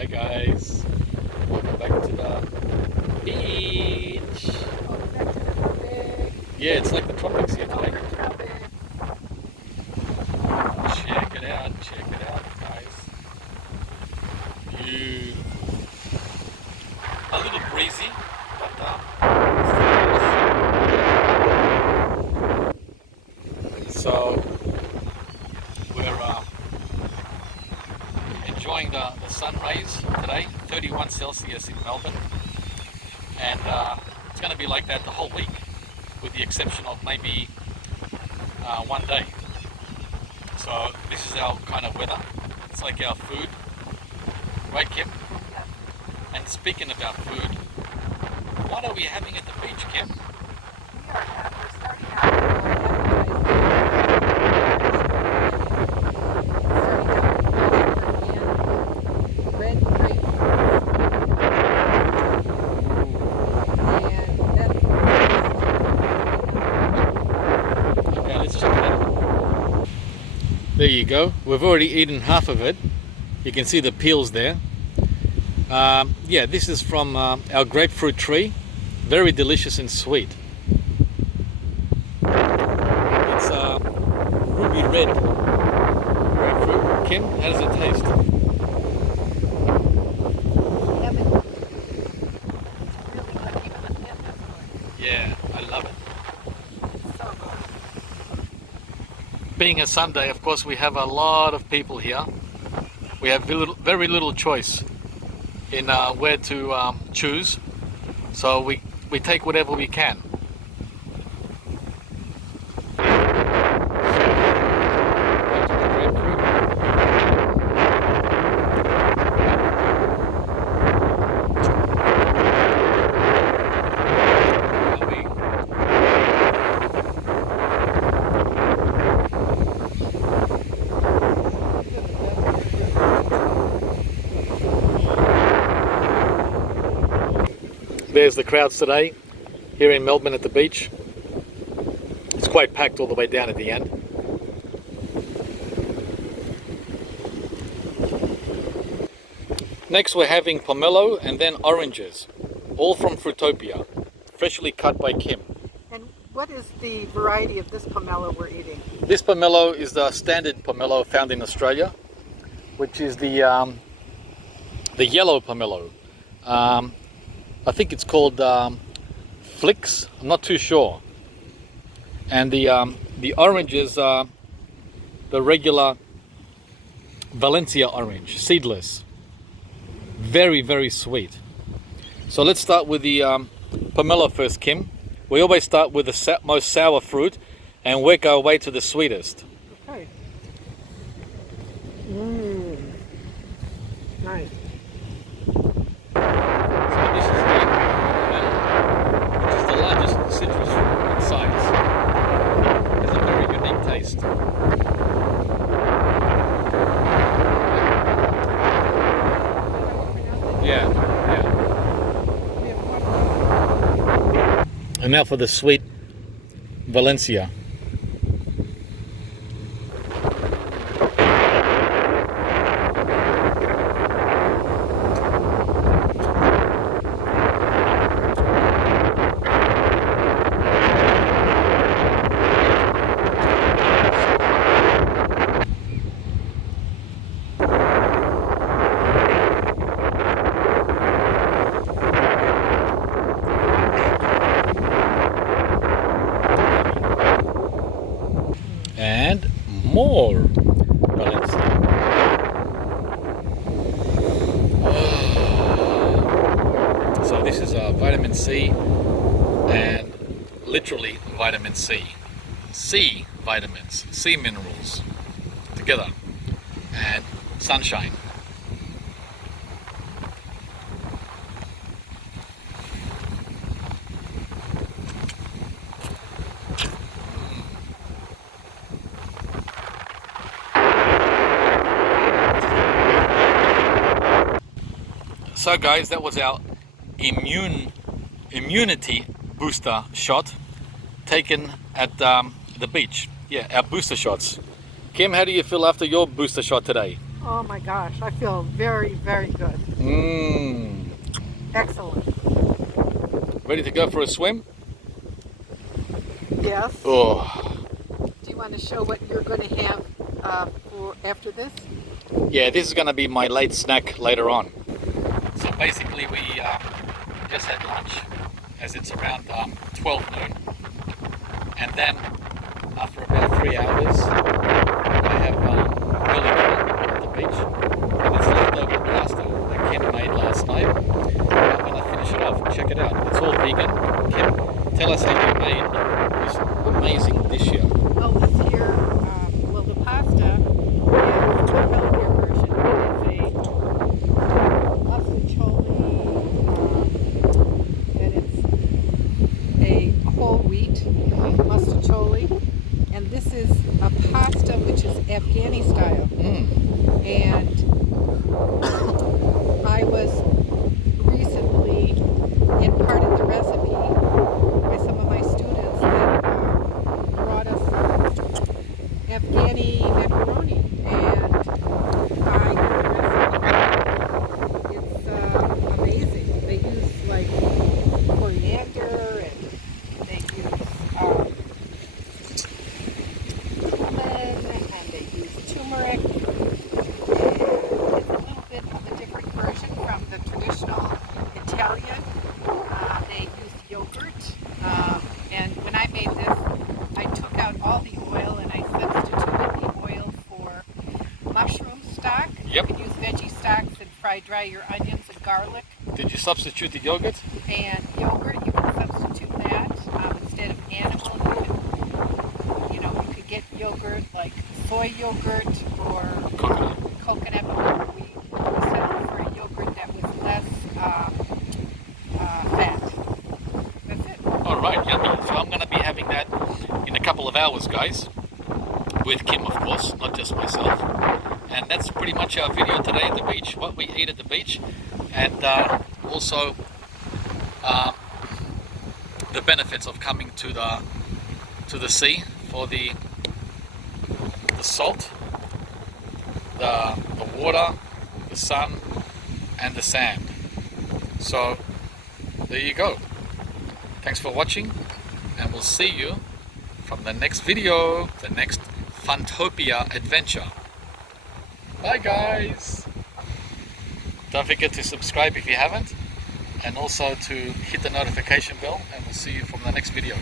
Hi guys, welcome back to the beach. Yeah, it's like the tropics here today. Check it out, guys. A little breezy, but so we're enjoying the sun rays today. 31 Celsius in Melbourne, and it's going to be like that the whole week, with the exception of maybe one day. So this is our kind of weather. It's like our food, right, Kim? And speaking about food, what are we having at the beach, Kim? We're starting out red grape. Okay, let's check it out. There you go. We've already eaten half of it. You can see the peels there. Yeah, this is from our grapefruit tree. Very delicious and sweet. It's ruby red grapefruit. Kim, how does it taste? Yeah, I love it. Being a Sunday, of course, we have a lot of people here. We have very little choice in where to choose, so we take whatever we can. There's the crowds today here in Melbourne at the beach. It's quite packed all the way down at the end. Next we're having pomelo and then oranges, all from Funtopia, freshly cut by Kim. And what is the variety of this pomelo we're eating? This pomelo is the standard pomelo found in Australia, which is the yellow pomelo. I think it's called Flicks. I'm not too sure. And the oranges are the regular Valencia orange, seedless. Very, very sweet. So let's start with the pomelo first, Kim. We always start with the most sour fruit and work our way to the sweetest. Okay. Nice. Citrus fruit in size. Has a very unique taste. Yeah. And now for the sweet Valencia. And more Valencia. So this is vitamin C, and literally vitamin C. C vitamins, C minerals together, and sunshine. So guys, that was our immunity booster shot taken at the beach. Yeah, our booster shots. Kim, how do you feel after your booster shot today? Oh my gosh, I feel very, very good. Mmm. Excellent. Ready to go for a swim? Yes. Oh. Do you want to show what you're going to have for after this? Yeah, this is going to be my late snack later on. So basically we just had lunch, as it's around 12 noon. And then after about 3 hours, I have early dinner at the beach. And it's leftover pasta that Kim made last night. I'm going to finish it off. Check it out. It's all vegan. Kim, tell us how you made this amazing dish here. Oh, this here, well, the pasta is the healthier version. It is a mustacholi, and it's a whole wheat mustacholi. And this is a pasta which is Afghani style. And I was recently imparted the recipe by some of my students that brought us Afghani macaroni, and I got the recipe. It's amazing. They use like coriander, and they use cumin, and they use turmeric. It's a little bit of a different version from the traditional Italian. They used yogurt, and when I made this, I took out all the oil and I substituted the oil for mushroom stock. Yep. You can use veggie stocks and fry dry your onions and garlic. Did you substitute the yogurt? And yogurt, you can substitute that instead of animal. You could get yogurt like soy yogurt or coconut, but we settled for a yogurt that was less fat. That's it. Alright, yummy. So I'm going to be having that in a couple of hours, guys. With Kim, of course, not just myself. And that's pretty much our video today at the beach. What we ate at the beach. And also the benefits of coming to the sea for the salt, the water, the sun, and the sand. So there you go. Thanks for watching, and we'll see you from the next video, the next Funtopia adventure. Bye guys! Don't forget to subscribe if you haven't, and also to hit the notification bell, and we'll see you from the next video.